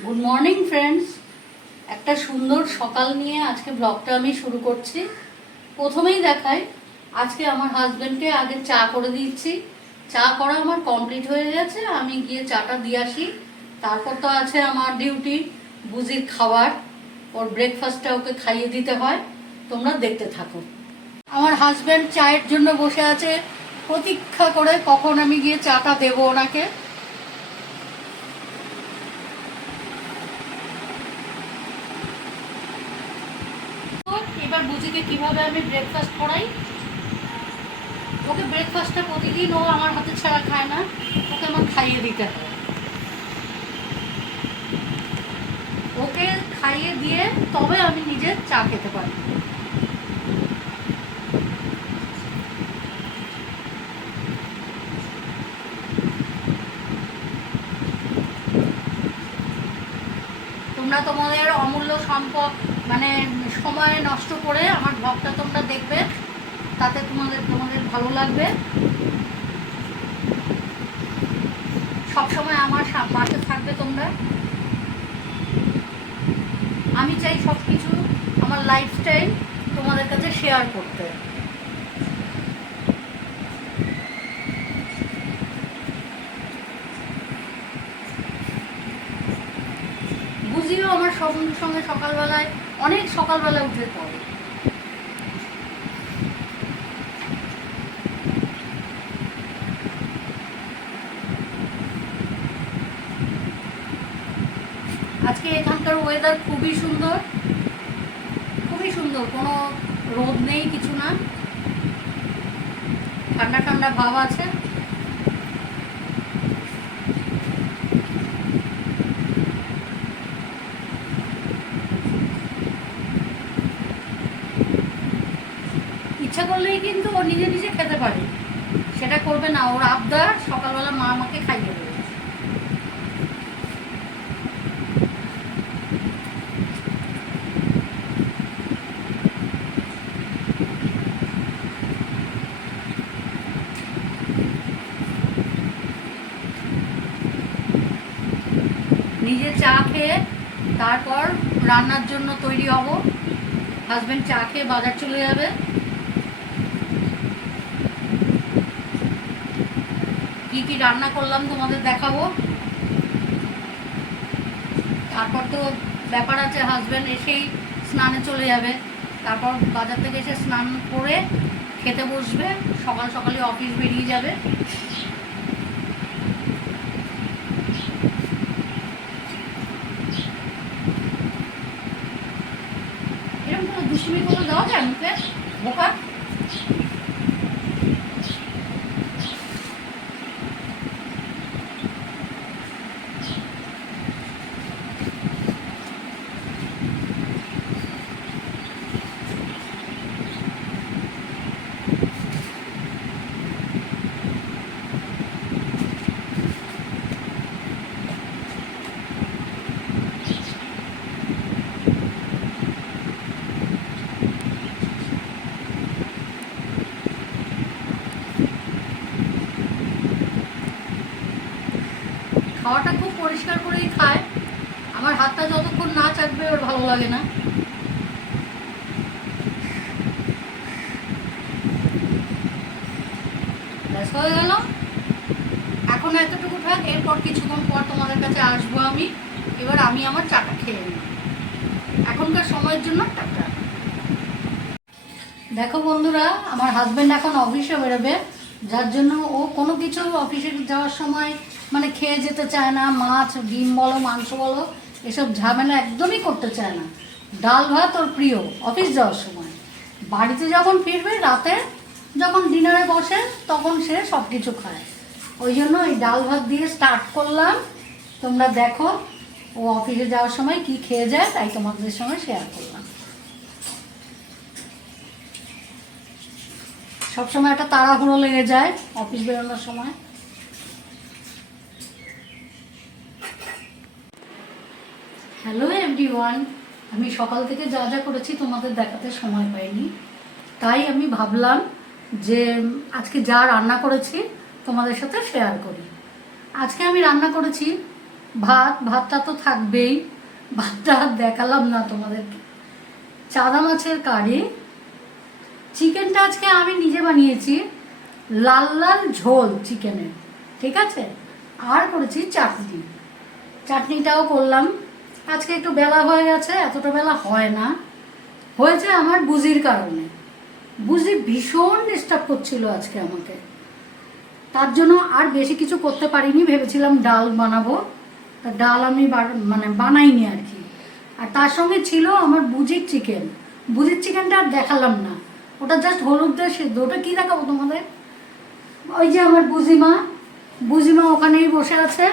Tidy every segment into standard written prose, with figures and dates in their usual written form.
Good morning friends. একটা সুন্দর সকাল নিয়ে আজকে ব্লগটা আমি শুরু করছি। প্রথমেই দেখাই, আজকে আমার হাজব্যান্ডকে আগে চা করে দিচ্ছি। চা করা আমার কমপ্লিট হয়ে গেছে, আমি গিয়ে চাটা দিয়ে আসি। তারপর তো আছে আমার ডিউটি, বুঝির খাবার, ওর ব্রেকফাস্টটা ওকে খাইয়ে দিতে হয়। তোমরা দেখতে থাকো। আমার হাজব্যান্ড চায়ের জন্য বসে আছে প্রতীক্ষা করে, কখন আমি গিয়ে চাটা দেবো ওনাকে। এবার বুঝিকে কিভাবে আমি ব্রেকফাস্ট করাই। ওকে ব্রেকফাস্টটা প্রতিদিন ও আমার হাতে ছাড়া খায় না, ওকে আমার খাইয়ে দিতে হয়। ওকে খাইয়ে দিয়ে তবে আমি নিজে চা খেতে পারি। তোমরা তোমাদের অমূল্য সম্পদ মানে সময় নষ্ট করে আমার ব্লগটা তোমরা দেখবে, তাতে তোমাদের ভালো লাগবে। সবসময় আমার পাশে থাকবে তোমরা। আমি চাই সব কিছু আমার লাইফস্টাইল তোমাদের কাছে শেয়ার করতে। বুঝিও আমার সঙ্গে সঙ্গে সকালবেলায় অনেক সকালবেলায় উঠে পড়ে। আজকে এখানকার ওয়েদার খুবই সুন্দর, খুবই সুন্দর। কোনো রোদ নেই, কিছু না, ঠান্ডা ঠান্ডা ভাব আছে। ইচ্ছা করলেই কিন্তু ও নিজে নিজে খেতে পারে, সেটা করবে না। ওর আবদার সকালবেলা মা আমাকে খাইয়ে দেবে। নিজে চা খেয়ে তারপর রান্নার জন্য তৈরি হব। হাজব্যান্ড চা খেয়ে বাজার চলে যাবে। কি কি রান্না করলাম তোমাদের দেখাবো। তারপর তো ব্যাপার আছে, হাজব্যান্ড এসেই স্নানে চলে যাবে। তারপর বাজার থেকে এসে স্নান করে খেতে বসবে, সকাল সকালে অফিস বেরিয়ে যাবে। এরকম কোনো দুষ্টুমি করে দেওয়া যায় মুখে, বোকা। খাওয়াটা খুব পরিষ্কার করেই খায়। আমার হাতটা যতক্ষণ না চাটবে ওর ভালো লাগে না। ব্যাস হয়ে গেল। এখন এতটুকু থাক, এরপর কিছুক্ষণ পর তোমাদের কাছে আসবো আমি। এবার আমি আমার চাটা খেয়ে নিই। এখনকার সময়ের জন্য টাটা। দেখো বন্ধুরা, আমার হাজব্যান্ড এখন অফিসে বেরোবে, যার জন্য ও কোনো কিছু অফিসে যাওয়ার সময় মানে খেয়ে যেতে চায় না। মাছ, ডিম বলো, মাংস বলো, এসব ঝামেলা একদমই করতে চায় না। ডাল ভাত ওর প্রিয় অফিস যাওয়ার সময়। বাড়িতে যখন ফিরবে রাতে, যখন ডিনারে বসে, তখন সে সব কিছু খায়। ওই জন্য এই ডাল ভাত দিয়ে স্টার্ট করলাম। তোমরা দেখো ও অফিসে যাওয়ার সময় কি খেয়ে যায়, তাই তোমাদের সঙ্গে শেয়ার করলাম। সবসময় একটা তাড়াহুড়ো লেগে যায় অফিস বেরোনোর সময়। হ্যালো এভরিওয়ান, আমি সকাল থেকে যা যা করেছি তোমাদের দেখাতে সময় পাইনি, তাই আমি ভাবলাম যে আজকে যা রান্না করেছি তোমাদের সাথে শেয়ার করি। আজকে আমি রান্না করেছি ভাতটা তো থাকবেই, ভাতটা আর দেখালাম না তোমাদেরকে। চাদা মাছের কারি, চিকেনটা আজকে আমি নিজে বানিয়েছি, লাল লাল ঝোল চিকেনের, ঠিক আছে। আর করেছি চাটনি, চাটনিটাও করলাম। আজকে একটু বেলা হয়ে গেছে, এতটা বেলা হয় না, হয়েছে আমার বুঝির কারণে। বুঝি ভীষণ ডিস্টার্ব করছিল আজকে আমাকে, তার জন্য আর বেশি কিছু করতে পারিনি। ভেবেছিলাম ডাল বানাবো, তা ডাল আমি মানে বানাইনি আর কি। আর তার সঙ্গে ছিল আমার বুঝির চিকেন। বুঝির চিকেনটা আর দেখালাম না, ওটা জাস্ট হলুদ দিয়ে সেদ্ধ। ওটা কী দেখাবো তোমাদের? ওই যে আমার বুঝিমা, বুঝিমা ওখানেই বসে আছে,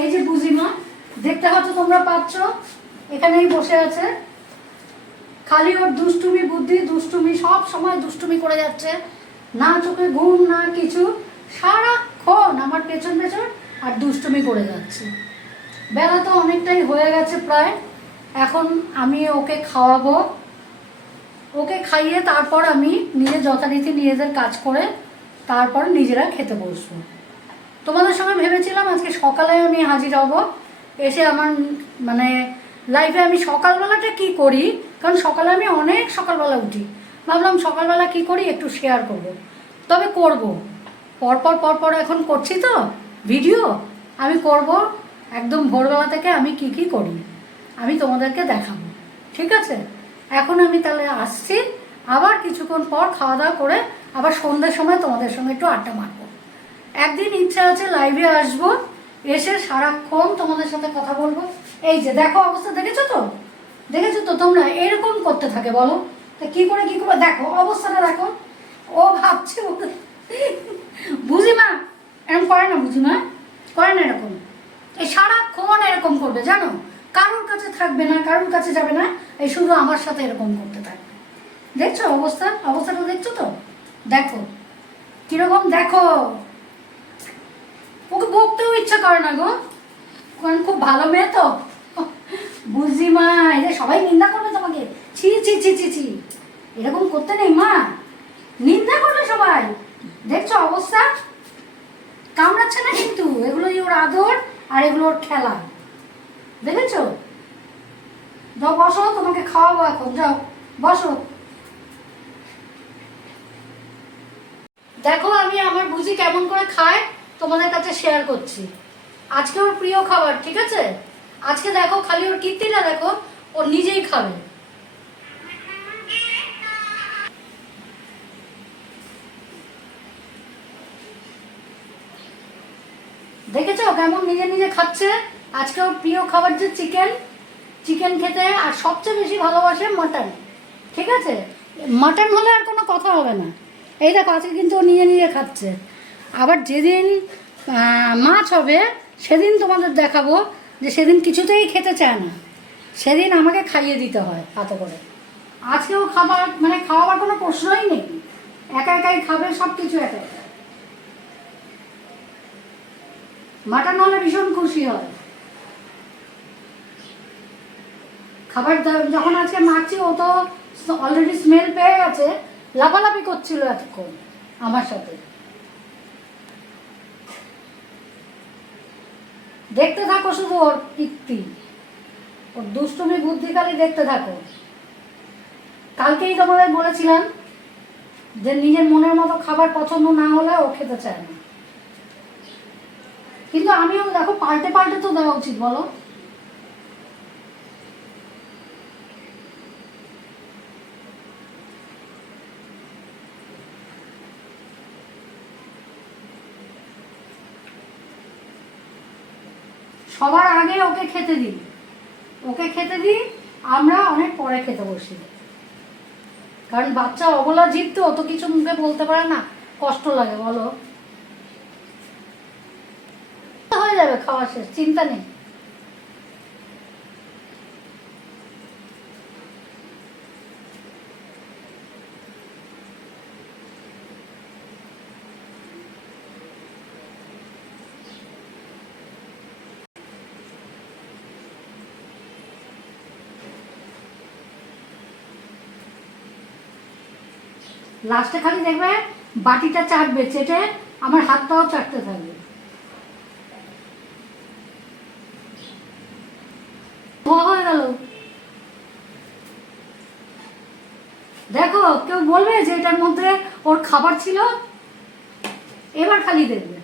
এই যে বুঝিমা, দেখতে হয়তো তোমরা পাচ্ছ, এখানেই বসে আছে। খালি ওর দুষ্টুমি বুদ্ধি, দুষ্টুমি, সব সময় দুষ্টুমি করে যাচ্ছে, না চোখে ঘুম না কিছু, সারাক্ষণ আমার পেছন পেছন আর দুষ্টুমি করে যাচ্ছে। বেলা তো অনেকটাই হয়ে গেছে প্রায়, এখন আমি ওকে খাওয়াবো। ওকে খাইয়ে তারপর আমি নিজের যথারীতি নিজেদের কাজ করে তারপর নিজেরা খেতে বসবো। তোমাদের সঙ্গে ভেবেছিলাম আজকে সকালে আমি হাজির হব, এসে আমার মানে লাইফে আমি সকালবেলাটা কি করি, কারণ সকালে আমি অনেক সকালবেলা উঠি, ভাবলাম সকালবেলা কি করি একটু শেয়ার করব। তবে করব, পরপর এখন করছি তো ভিডিও, আমি করব একদম ভোরবেলা থেকে আমি কি কি করি আমি তোমাদেরকে দেখাবো, ঠিক আছে। এখন আমি তাহলে আসছি, আবার কিছুক্ষণ পর খাওয়া দাওয়া করে আবার সন্ধ্যের সময় তোমাদের সঙ্গে একটু আড্ডা মারবো। একদিন ইচ্ছা আছে লাইভে আসবো, এসে সারাক্ষণ তোমাদের সাথে কথা বলবো। এই যে দেখো অবস্থা, দেখেছো তো তোমরা, এরকম করতে থাকে বলো তা কি করে দেখো অবস্থাটা দেখো। ও ভাবছে বুঝিমা এরকম করে না, বুঝিমা করে না এরকম, এই সারাক্ষণ এরকম করবে জানো, কারোর কাছে থাকবে না, কারোর কাছে যাবে না, এই শুধু আমার সাথে এরকম করতে থাকবে। দেখছো অবস্থাটা দেখছো তো, দেখো কিরকম, দেখো ওকে বকতেও ইচ্ছা করে না গো, কারণ খুব ভালো মেয়ে তো। বুঝিমা এই যে সবাই নিন্দা করবে তোমাকে, ছি ছি ছি ছি ছি, এরকম করতে নেই মা, নিন্দা করবে সবাই। দেখছো অবস্থা, কামড়াচ্ছে না কিন্তু, এগুলোই ওর আদর আর এগুলো ওর খেলা, দেখেছো। যাও বসো, তোমাকে খাওয়াবো এখন, যাও বসো। দেখো আমি আমার বুঝি কেমন করে খায় তোমাদের কাছে শেয়ার করছি। আজকে ওর প্রিয় খাবার, ঠিক আছে। আজকে দেখো খালি ওর কীর্তিটা দেখো, ও নিজেই খাবে। দেখেছো কেমন নিজে নিজে খাচ্ছে। আজকে ওর প্রিয় খাবার যে চিকেন খেতে, আর সবচেয়ে বেশি ভালোবাসে মাটন, ঠিক আছে। মাটন হলে আর কোনো কথা হবে না। এই দেখো আজকে কিন্তু ও নিজে নিজে খাচ্ছে। আবার যেদিন মাছ হবে সেদিন তোমাদের দেখাবো, যে সেদিন কিছুতেই খেতে চায় না, সেদিন আমাকে খাইয়ে দিতে হয় হাতে করে। আজকেও খাবার মানে খাওয়াবার কোনো প্রশ্নই নেই, একা একাই খাবে সব কিছু একা একা। মাটন হলে ভীষণ খুশি হয়। খাবার যখন আজকে মারছি, ও তো অলরেডি স্মেল পেয়ে গেছে, লাফালাফি করছিল এতক্ষণ আমার সাথে। দেখতে থাকো শুধু ওর কীর্তি, ওর দুষ্টুমি বুদ্ধিকালি দেখতে থাকো। কালকেই তোমাদের বলেছিলাম যে নিজের মনের মতো খাবার পছন্দ না হলে ও খেতে চায় না, কিন্তু আমিও দেখো পাল্টে পাল্টে তো দেওয়া উচিত বলো। সবার আগে ওকে খেতে দিই, আমরা অনেক পরে খেতে বসি, কারণ বাচ্চা অবলা জীব তো, অত কিছু মুখে বলতে পারে না, কষ্ট লাগে বলো। হয়ে যাবে খাওয়া শেষ, চিন্তা নেই। লাস্টে খালি দেখবে বাটিটা চাটবে, চেটে আমার হাতটাও চাটতে থাকবে। গেল। দেখো কেউ বলবে যে এটার মধ্যে ওর খাবার ছিল? এবার খালি দেখবে।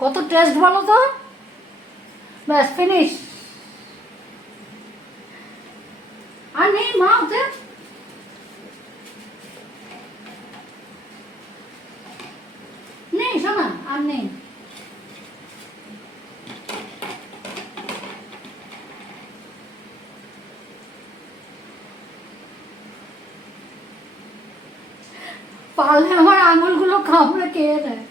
কত টেস্ট বলো তো। ব্যাস ফিনিশ। আর নেই মা ওতে। নেই শোনা, আর নেই। পারলে আমার আঙুলগুলো কামড়ে খেয়ে নেয়।